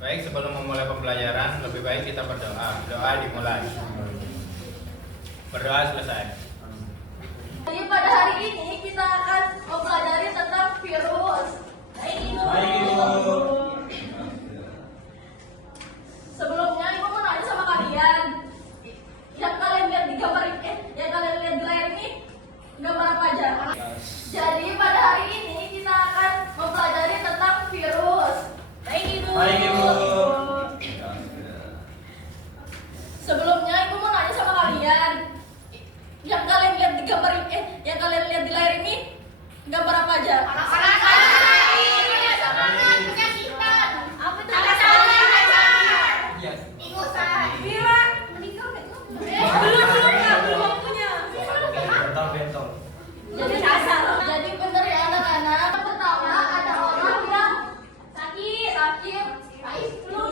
Baik, sebelum memulai pembelajaran, lebih baik kita berdoa. Doa dimulai. Berdoa selesai. Jadi pada hari ini kita akan mempelajari tentang virus. Sebelumnya Ibu mau nanya sama kalian. Yang kalian lihat di gambar ini, yang kalian lihat di layar ini, gambar apa aja? Jadi pada hari ini kita akan mempelajari tentang virus. Baik Ibu. Sebelumnya Ibu mau nanya sama kalian. Yang kalian lihat di gambar ini, yang kalian lihat di layar ini, gambar apa aja? Jadi benar ya anak-anak. Pertama ada orang yang sakit, flu.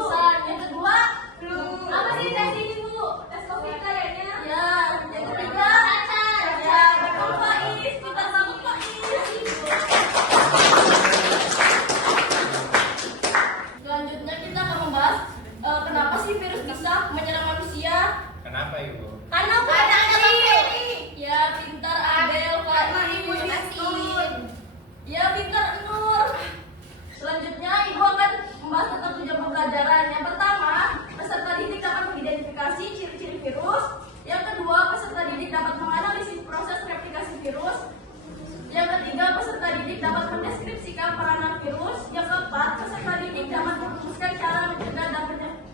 Yang kedua flu. Apa sih tes ini Bu? Tes COVID kayaknya. Ya. Yang ketiga ya betul Faiz. Kita sama Faiz. Selanjutnya kita akan membahas kenapa sih virus bisa menyerang manusia? Kenapa Ibu? Karena bakteri. Ya pintar Adel, Faiz. Ya pintar Nur. Selanjutnya Ibu akan membahas tentang tujuan pembelajaran. Yang pertama, peserta didik dapat mengidentifikasi ciri-ciri virus. Yang kedua, peserta didik dapat menganalisis proses replikasi virus. Yang ketiga, peserta didik dapat mendeskripsikan peranan virus. Yang keempat, peserta didik dapat merumuskan cara mencegah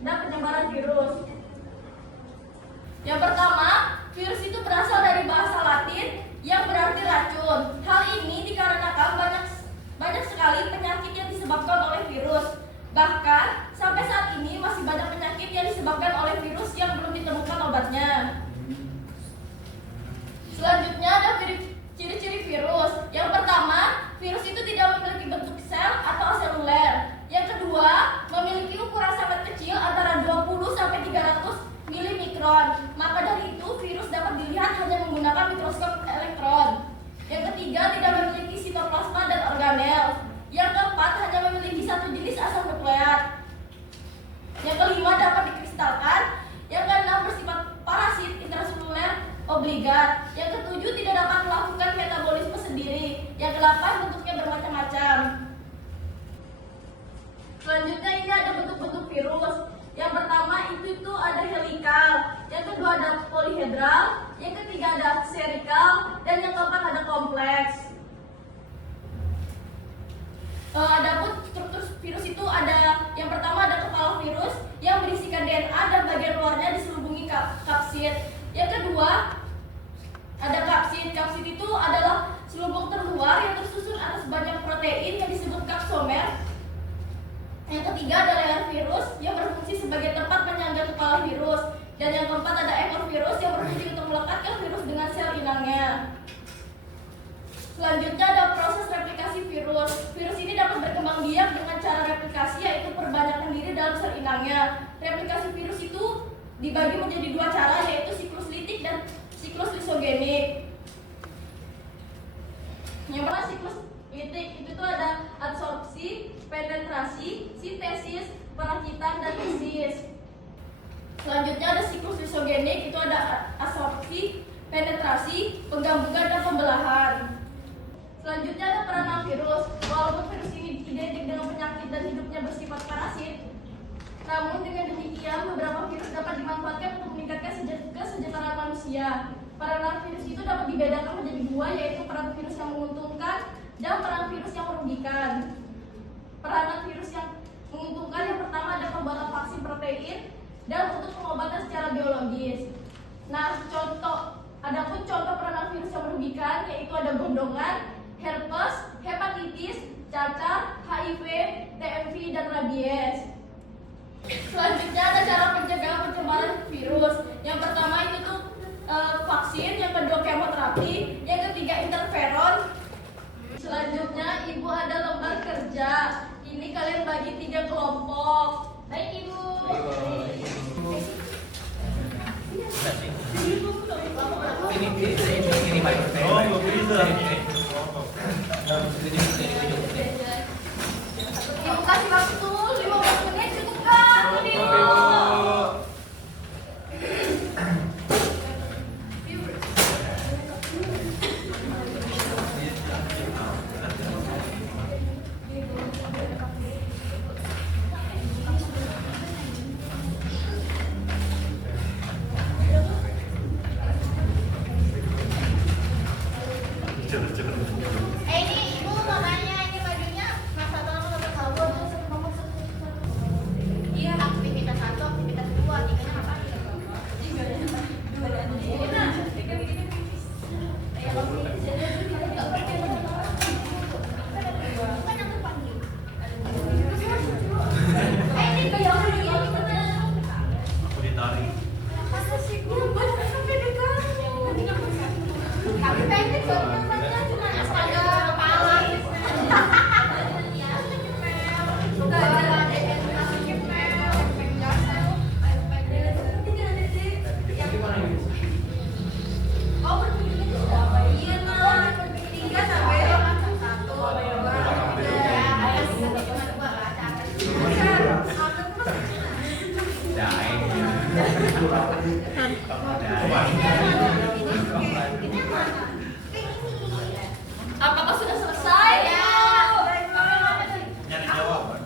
dan penyebaran virus. Yang pertama, virus itu berasal dari bahasa Latin yang berarti racun. Hal ini dikarenakan banyak sekali penyakit yang disebabkan oleh virus. Bahkan sampai saat ini masih banyak penyakit yang disebabkan oleh virus yang belum ditemukan obatnya. Selanjutnya ada ciri-ciri virus. Yang pertama, virus itu tidak memiliki bentuk sel atau seluler. Yang kedua, memiliki ukuran sangat kecil antara 20 sampai 300 milimikron. Maka dari itu virus dapat dilihat hanya menggunakan mikroskop elektron. Yang ketiga, tidak memiliki sitoplasma dan organel. Yang keempat, hanya memiliki satu jenis asam nukleat. Yang kelima, dapat dikristalkan. Yang keenam, bersifat parasit intraseluler obligat. Yang ketujuh, tidak dapat melakukan metabolisme sendiri. Yang kedelapan, bentuknya bermacam-macam. Selanjutnya ini ada bentuk-bentuk virus. Yang pertama itu ada helikal, yang kedua ada polihedral, yang ketiga ada serikal, dan yang keempat ada kompleks. Adapun struktur virus itu ada, yang pertama ada kepala virus yang berisikan DNA dan bagian luarnya diselubungi kapsid. Yang kedua ada kapsid. Kapsid itu adalah selubung terluar yang tersusun atas banyak protein yang disebut kapsomer. Yang ketiga ada layar virus yang berfungsi sebagai tempat penyangga kepala virus. Dan yang keempat ada ekor virus yang berfungsi untuk melekatkan virus dengan sel inangnya. Selanjutnya ada proses replikasi virus. Virus ini dapat berkembang biak dengan cara replikasi, yaitu perbanyakan diri dalam sel inangnya. Replikasi virus itu dibagi menjadi dua cara, yaitu siklus litik dan siklus lisogenik. Yang pertama siklus litik itu tuh ada absorpsi, penetrasi, sintesis, perakitan, dan lisis. Selanjutnya ada siklus lisogenik, itu ada absorpsi, penetrasi, penggabungan, dan pembelahan. Selanjutnya ada peranan virus. Walaupun virus ini identik dengan penyakit dan hidupnya bersifat parasit, namun dengan demikian beberapa virus dapat dimanfaatkan untuk meningkatkan kesejahteraan manusia. Peranan virus itu dapat dibedakan menjadi dua, yaitu peranan virus yang menguntungkan dan peranan virus yang merugikan. Peranan virus yang menguntungkan yang pertama ada pembuatan vaksin protein dan untuk pengobatan secara biologis. Nah, adapun contoh peranan virus yang merugikan gondongan, herpes, hepatitis, cacar, HIV, TMV, dan rabies. Selanjutnya ada cara pencegahan pencemaran virus. Yang pertama itu tuh vaksin, yang kedua kemoterapi, yang ketiga interferon. Selanjutnya ibu ada lembar kerja. Ini kalian bagi 3 kelompok. Baik ibu. Ibu kasih waktu 15 menit cukup kak? Ibu. Ini ibu mau nanya, ini bajunya masa tahun atau tahun iya aktivitas 1, aktivitas 2, tiganya apa? Aku ditarik. Tapi pendek soalnya cuma astaga kepala. Sudah ada yang masukin pel, penjelasan, oh berpikir sudah apa? Iya nah, 3 sampai 1. Apakah sudah selesai? Ya. Nyari jawaban.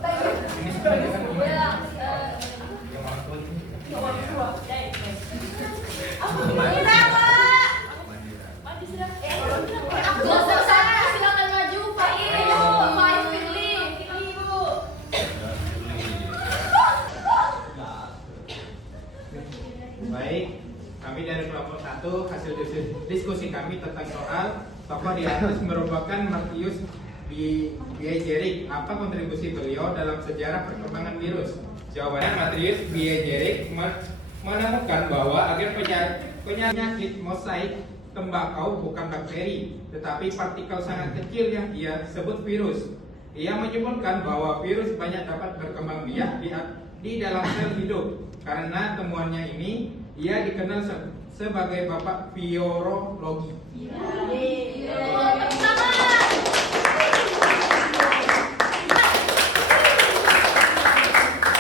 Sudah selesai, silakan maju Pak Ibu. Pak Firly. Ibu. Baik, kami dari kelompok 1 hasil diskusi kami tentang soal tokoh di atas merupakan Martius Biajerik. Apa kontribusi beliau dalam sejarah perkembangan virus? Jawabannya, Martius Biajerik menemukan bahwa agen penyakit mosaik tembakau bukan bakteri, tetapi partikel sangat kecil yang ia sebut virus. Ia menyebutkan bahwa virus banyak dapat berkembang biak di dalam sel hidup. Karena temuannya ini, ia dikenal sebagai bapak virologi.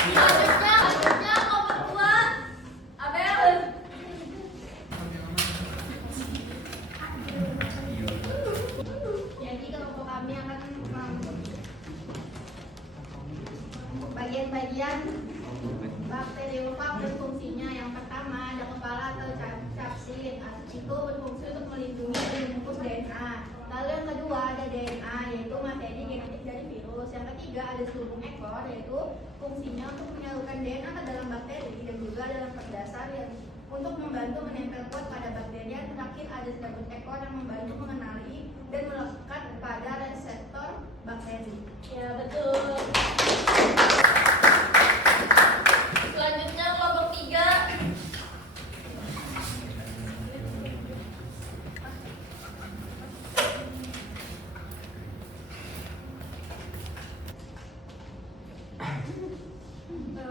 Selanjutnya kelompok 2. Abel. Jadi kelompok kami akan bagian-bagian bakteriofag dan fungsinya. Yang pertama ada kepala atau capsid, itu berfungsi untuk melindungi dan membungkus DNA. Lalu yang kedua ada DNA, yaitu materi genetik dari virus. Yang ketiga ada sulung ekor, yaitu fungsinya untuk menyalurkan DNA ke dalam bakteri dan juga dalam perdasar yang untuk membantu menempel kuat pada bakteri. Yang terakhir ada sabut ekor yang membantu mengenali dan melekat pada reseptor bakteri. Ya, betul. Selanjutnya kelompok 3.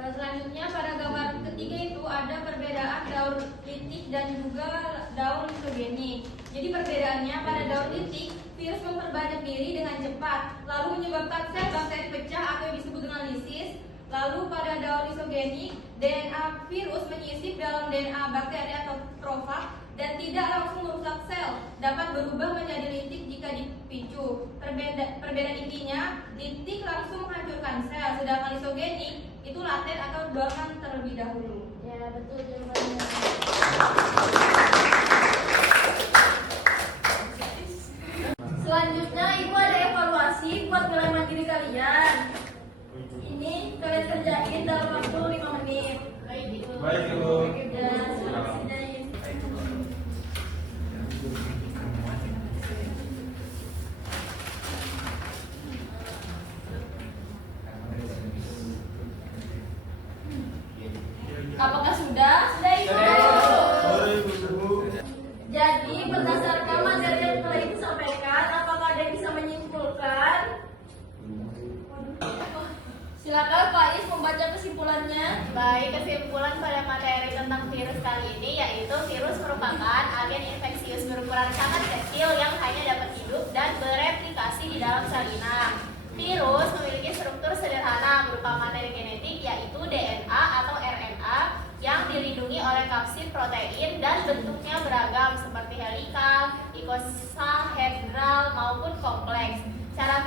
Selanjutnya pada gambar ketiga itu ada perbedaan daun litik dan juga daun lisogenik. Jadi perbedaannya pada daun litik, virus memperbanyak diri dengan cepat, lalu menyebabkan sel bakteri pecah atau disebut dengan lisis. Lalu pada daun lisogenik, DNA virus menyisip dalam DNA bakteri atau trofag dan tidak langsung merusak sel, dapat berubah menjadi litik jika dipicu. Perbedaan intinya, litik langsung menghancurkan sel, sedangkan lisogenik itu laten atau dorman terlebih dahulu. Ya, betul jawabannya. Selanjutnya, Ibu ada evaluasi buat nilai mandiri kalian. Ini kalian kerjain dalam waktu 5 menit. Baik, Ibu. Baik, Ibu. Ya, terima kasih. berdasarkan materi yang telah disampaikan, apakah ada yang bisa menyimpulkan? Silakan Pak Is membaca kesimpulannya. Baik, kesimpulan pada materi tentang virus kali ini yaitu virus merupakan agen infeksius berukuran sangat kecil yang hanya dapat hidup dan bereplikasi di dalam sel inang. Virus memiliki struktur sederhana berupa materi genetik yaitu DNA atau RNA yang dilindungi oleh kapsid protein dan bentuknya beragam seperti helikal, icosahedral maupun kompleks. Cara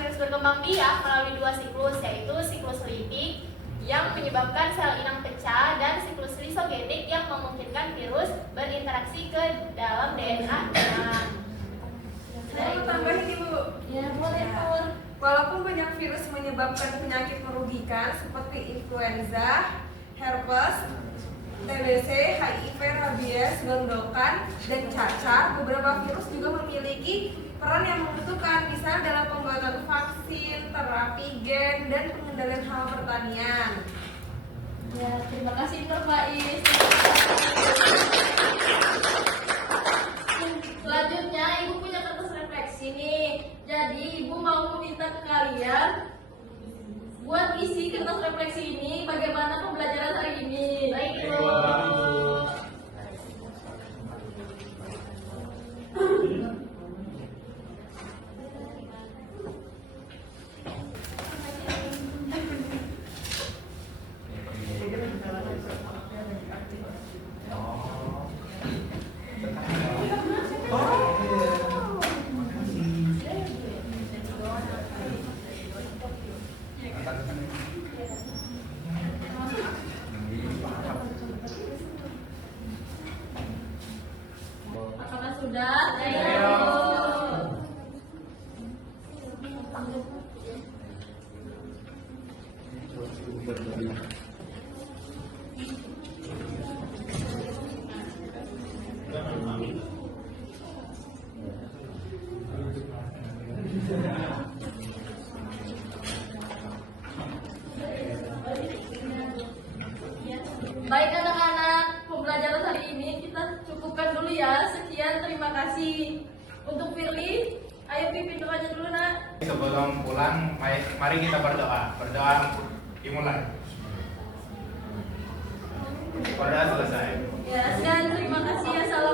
virus berkembang biak melalui dua siklus, yaitu siklus litik yang menyebabkan sel inang pecah dan siklus lisogenik yang memungkinkan virus berinteraksi ke dalam DNA inang. Saya mau tambahin Ibu. Ya, boleh Pur. Walaupun banyak virus menyebabkan penyakit merugikan seperti influenza, herpes, TBC, HIV, rabies, gondokan, dan cacar, beberapa virus juga memiliki peran yang menentukan, misalnya dalam pembuatan vaksin, terapi gen, dan pengendalian hama pertanian. Ya, terima kasih Nur Faiz. Selanjutnya, Ibu punya kertas refleksi nih. Jadi, Ibu mau meminta ke kalian buat isi kertas refleksi ini bagaimana pembelajaran hari ini. Baik, Ibu. Apakah sudah? Ayo. Baik anak-anak, pembelajaran hari ini kita cukupkan dulu ya. Sekian, terima kasih. Untuk Firly, ayo pimpin doanya dulu nak. Sebelum pulang, mari kita berdoa. Berdoa dimulai. Berdoa selesai. Ya, sekian, terima kasih. Assalamualaikum.